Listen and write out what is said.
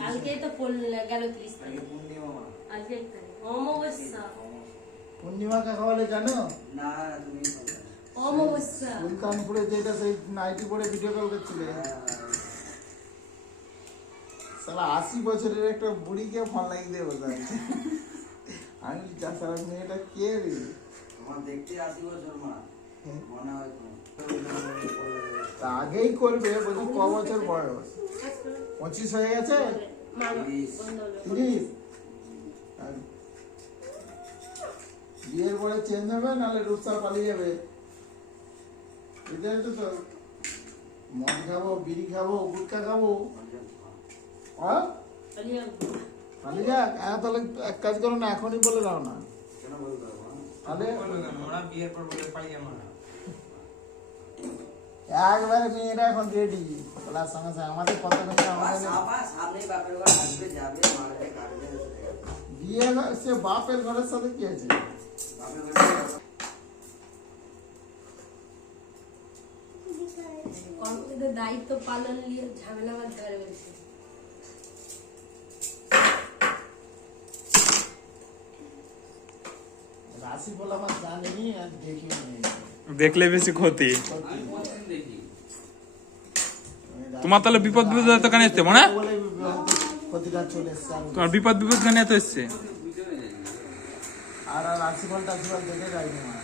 কালকেই তো গেল 30 তারিখ আজকে 1 তারিখ অমাবস্যা পূর্ণিমা কাকে বলে জানো? না তুমি অমাবস্যা সুলতানপুরে যেটা সেই নাইটি পরে ভিডিও কল করছিলে সালা 80 বছরের একটা বুড়িকে ফোন লাগিয়ে দিয়ে বসে আছে। আমি যা সারা মেয়েটা কে রে? তোমার দেখতে 80 বছর মা মনে হয় তা আগেই করবে বলছি ক বছর বয়স? 25 হয়ে গেছে? 30? বিয়ের পরে চেঞ্জ হবে নাহলে রূপসা পালিয়ে যাবে। বুঝতে তো মদ খাবো, বিড়ি খাবো, গুটখা খাবো, পালিয়ে যাক। তাহলে এক কাজ করো না, এখনই বলে দাও না। তাহলে একবারে মেয়েরা এখন রেডি বলার সঙ্গে সঙ্গে আমাদের কত বিয়ে সে বাপের ঘরের সাথে কি আছে? দায়িত্ব পালন নিয়ে ঝামেলা বাঁধতে পারবে। রাশি বলা আমার জানিনি আর দেখিও নি। দেখলে বেশি ক্ষতি। তোমার তাহলে বিপদ বিপদ তো কানে আসতে না? ক্ষতিটা চলে এসছে। তোমার বিপদ বিপদ কানে তো এসছে। আর রাশিফল টাশিফল দেখে যাইনি মা।